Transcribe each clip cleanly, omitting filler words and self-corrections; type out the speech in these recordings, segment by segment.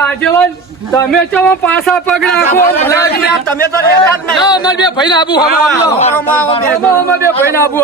આજેવાન તમે ચો પાછા પગ નાખો તમે તો લેતા જ નહીં. અમાર બે ભાઈ ના આબુ અમાર બે ભાઈ ના આબુ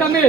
તમે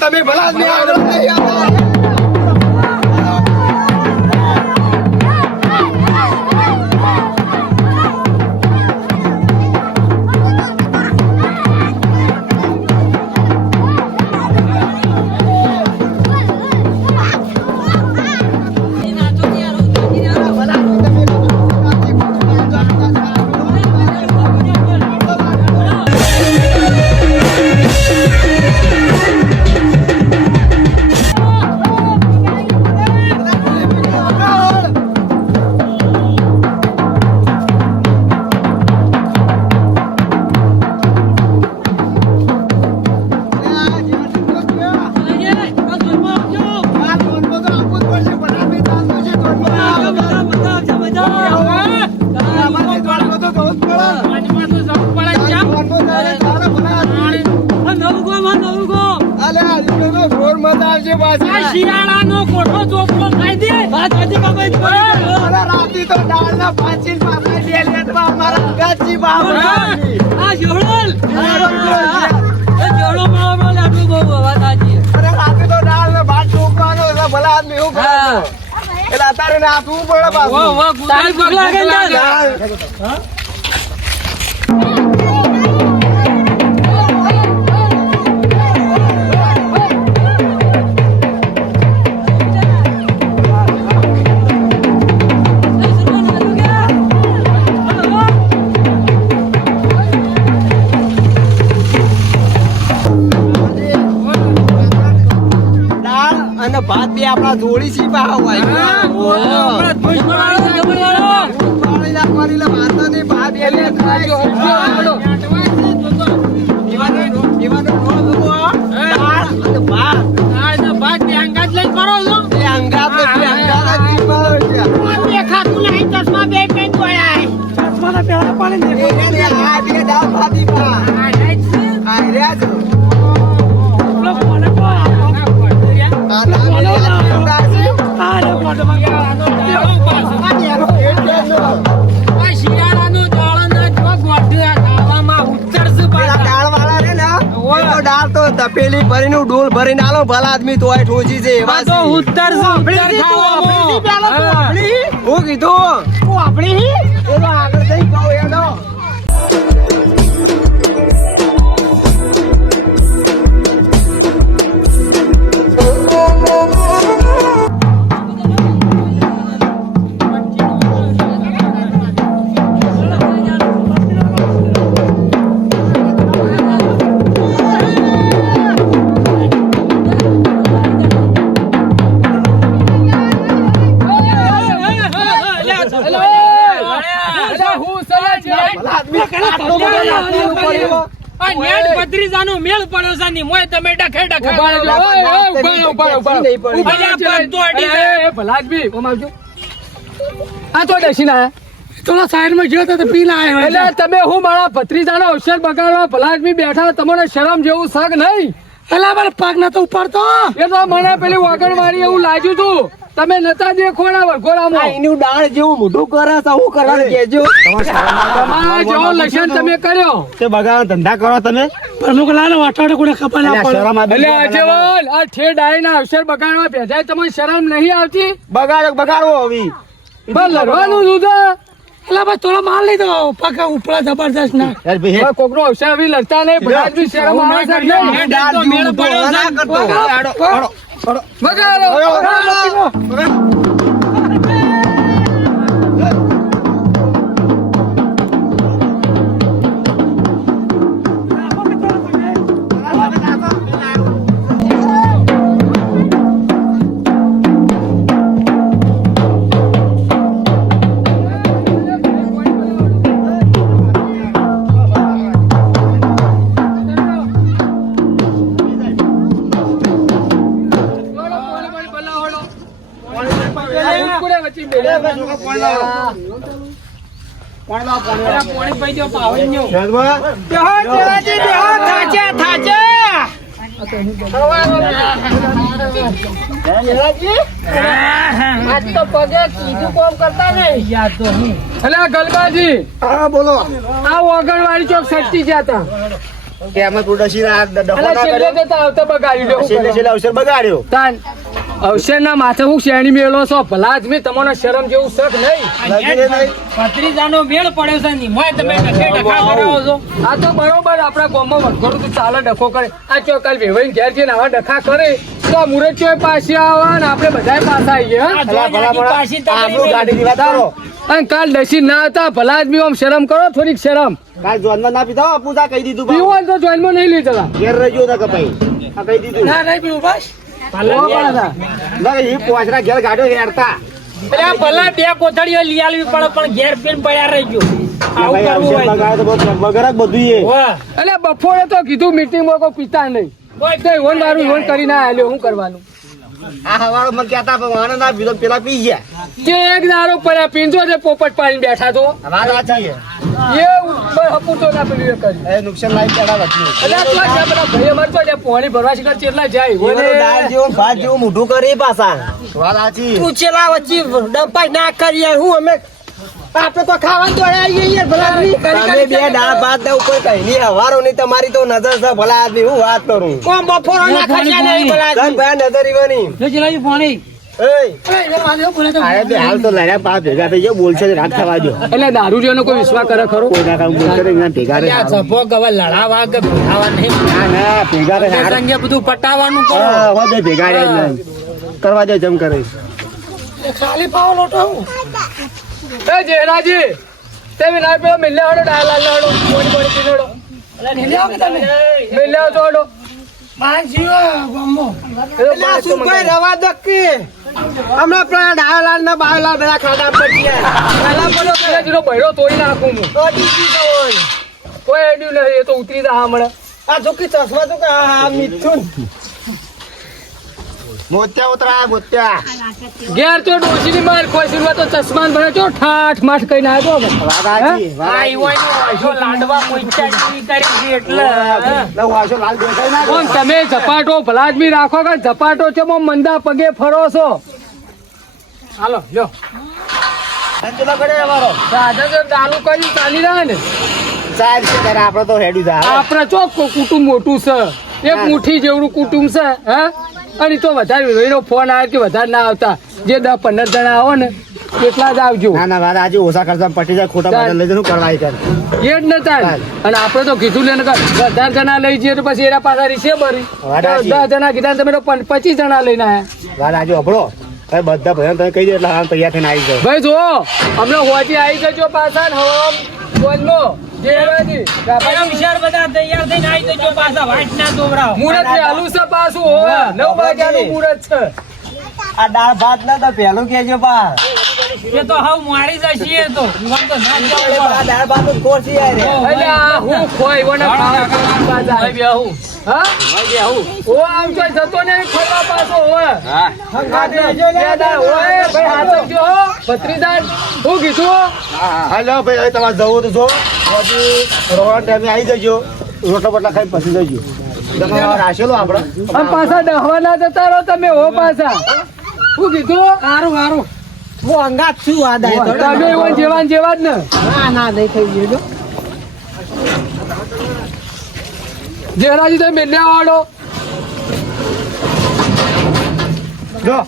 તમે ભલા જ શિયાળાનો કોઠો ચોપડો ખાઈ દે રાતી તો દાળના પાંચી પાછા બે લેટવા અમારા ગાચી બાબા આ જોડલ જોડો મારો લાડુ બહુ વાત આજી અરે રાતી તો દાળનો ભાત ચોપવાનો છે ભલા આદમી હું કરે એટલે અત્યારે ને આપવું પડે બાબુ વાહ તારી પગલા કે હા ભાત બે આપણા જોડી છી પા હોય પાણી નાખવાની લે વાતો નહીં પા બે લે એવાનો ઢોળ જુઓ દાળ અને ભાત ભાત ને અંગાત લઈને કરો છો એ અંગાત જ પાડો છે બે ખાતું નહીં ચશ્મા બે પેન આયા ચશ્મા ના પેલા પાણી દે એને આ બે દાળ ભાતી પા આ રહ્યા છો તપેલી ભરીને ડોલ ભરીને આલો ભલા આદમી તો ઠોચી છે એવા છે. હું કીધું એ તો આગળ થઈ કહું એનો મેળ પડ્યો છે ની મોય તમે ડખે તમે હું મારા ભત્રીજાનો અવસર બગાડવા ભલાદમી બેઠા તમને શરમ જેવું શક નહીં પગ નતો ઉપાડતો એ તો મને પેલી વગર મારી એવું લાગ્યું તું તમે નતા દેખોડા વરઘોડામાં એનું દાળ જેવું મોઢું કરે છે હું કરવાનું કેજો તમારા જેવો લક્ષણ તમે કર્યો તે બગાડો ધંધા કરો તમે પ્રમુખ લાલ વાટાડે કોને ખબર ના પડે શરમ આવી એટલે આજેવાલ આ ઠે ડાયના અવસર બગાડવા ભેજાય તમને શરમ નહીં આવતી બગાડવો હવે બસ લડવાનું શું છે એટલે બસ થોડો માલ લઈ દો પગ ઉપરા જબરદસ્ત ના યાર ભાઈ હવે કોકનો અવસર હવે લડતા નહીં ભલાદમી શરમ આવે છે કે નહીં? દાળ જેવું મોઢું ના કરતો બગાડો ગલબાજી હા બોલો આ વગણવાળી ચોક સસ્તી જતા કે અમે પ્રોડક્શન આવતા બગાડી અવસર બગાડ્યો તાન અવસર ના માથે હું શેણી મેળો છો ભલા આદમી તમને શરમ જેવું શક નહીં ભત્રીજાનો મેળ પડ્યો છે ની મોય તમે ડખે ડખા કરાવો છો આ તો બરોબર આપડા ગામમાં વરઘોડું તો ચાલે ડખો કરે આ ચોકાલ વેવાઈ ઘેર જઈને આવા ડખા કરે તો મુરત ચોય પાછી આવવા ને આપણે બધાય પાછા આવીએ આપણું ગાડી ની વાત કરો અને કાલ ડસી ના હતા ભલા આદમી આમ શરમ કરો થોડીક શરમ કાલ જોનમાં ના પીધા પૂજા કહી દીધું પીવું હોય તો જોઈનમાં નહીં લઈ ચલા ઘેર રહેજો ના કપાઈ આ કહી દીધું નહીં પીવું બસ ના એ પોચરા ઘેર ગાડ્યો હેરતા ભલા બે કોથળીઓ લઈ આલવી પડે પણ ઘેર પીને પડ્યા રહી ગયો આવું કરવું હોય બગાડે તો બગર જ બધું વાહ એટલે બપોરે તો કીધું મીટિંગમાં કોઈ પીતા નહીં તો ઈવન મારું ઈવન કરી ના આલ્યો શું કરવાનું આ હવારો મને કહેતા પણ ના પીધો પેલા પી ગયા જે એક દારો પડ્યા પીંધો છે પોપટ પાડીને બેઠા તો વાત સાચી એ હપુતો ના પેલું એ કરી એ નુકસાન લાવી ચડાવ એટલે આ તો આ બધા ભાઈ અમારે તો પાણી ભરવા શીખર ચેટલા જાય દાળ જેવું ભાત જેવું મોઢું કરી પાછા વાત સાચી તું ચેલા વચ્ચે ડંપાઈ ના કરીએ હું અમે આપણે તો ખાવા દોડ્યા આવીએ ભલા આદમી બે દાળ ભાત દઉં કોઈ કઈ નહીં હવારો નહીં તમારી તો નજર છે ભલા આદમી હું વાત કરું કોમ બપોરો ના ખાયા નહીં ભલા તન ભાઈ નજર ઈવાની પાણી હાલ તો લડ્યા પા ભેગા થઈ જાવ બોલશે રાત થવા દો એટલે દારૂડિયાનો કોઈ વિશ્વાસ કરે ખરો કોઈ ના કામ બોલશે ને ભેગા રહે સભો ગવા લડાવા કે ભેગાવા નહીં ના ભેગા રહે સંગે બધું પટાવાનું કરો હોય ભેગા રહે કરવા દે જમ કરે ખાલી પાવ લોટો એ જેરાજી તે વિના પેલો મિલ્લે હડો ડાલા હડો બોડી બોડી પીનડો અલા ને લેવો કે તમે મિલ્લે તો હડો એટલે આ શું ભાઈ રવા દો કે હમણાં પેલા ડાયાલાલ ને બાયલાલ બધા ખાડા પડી ગયા પેલા બોલો કે પેલો બૈરો તોડી નાખું હું તો દીધી તો હોય. કોઈ એડ્યું નહીં એ તો ઉતરી જા હમણાં આ જોકી ચશ્મા તો કે આ મિથુન મોત્યા ઉતરા મોત્યા ઘેર તો ડોશીની માર ખોસીમાં તો ચશ્માન ભરે છો ઠાઠ માઠ કઈ ના આવ્યો વાઘાજી આ ઈવોયનો વાંસો લાડવા પોઈચાજી કરી છે એટલે હા. વાસો લાલ દેખાય ના પણ તમે ઝપાટો ભલાદમી રાખો કે ઝપાટો છે મંદા પગે ફરો છો હાલો લ્યો ચલો કરે અમારો સાધા જો ચાલુ કરી ચાલી રહ્યા ને સાહેબ છે ત્યારે આપણે તો હેડી જા આપડે ચોખ્ખું કુટુંબ મોટું છે એક મુઠ્ઠી જેવડું કુટુંબ છે હે અને તો વધારે એનો ફોન આવ્યો કે વધારે ના આવતા જે 10-15 જણા આવો ને એટલા જ આવજો ના ના વારા આજે ઓછા ખર્ચા પટી જાય ખોટા બધા લઈ જવાનું કરવા કર એ જ ન થાય અને આપણે તો કીધું ને કે 10 જણા લઈ જઈએ તો પછી એના પાછા રીસે ભરી વાડાજી. 10 જણા કીધા ને તમે તો 25 જણા લઈને આયા વારા આજે અભળો ભાઈ બધા ભજન તમે કહી દે એટલે હા તૈયાર થઈને આવી જાવ ભાઈ જો હમણાં હોજી આવી જજો પાછા ને હવામ બોલનો જે એવાથી એના વિચાર બધા તૈયાર થઈને આવી જજો પાછા વાઈટ ના દોવરાવ મુહૂર્ત ચાલુ છે પાછું હોવે 9 વાગ્યાનું મુહૂર્ત છે આ દાળ ભાત ના તો પહેલું કેજો બા એ તો હાવ મારી જશે એ તો ઈવન તો ના જ જવું આ દાળ ભાત તો ખોરસી યાર એટલે આ હું ખોઈ વને ખાવા પાછા હા ઓ આમ તો જતો ને ખોવા પાછો હોવે ઓય ભાઈ હાથ જો ભત્રીદાર હું કીધું હાલો ભાઈ હવે તમારે જવું તો જો પછી રોવાના ટાઈમે આવી જજો રોટલા બોટલા ખાઈ પછી જજો તમે રાશેલો આપણે આમ પાછા દહવાના જતા રહો તમે હો પાછા હું કીધું સારું સારું હું અંગાત છું આ દાળ તમે એવા જેવા ને જેવા જ ને ના ના નહીં થઈ ગયું જેરાજી તમે મેલ્યા વાળો જો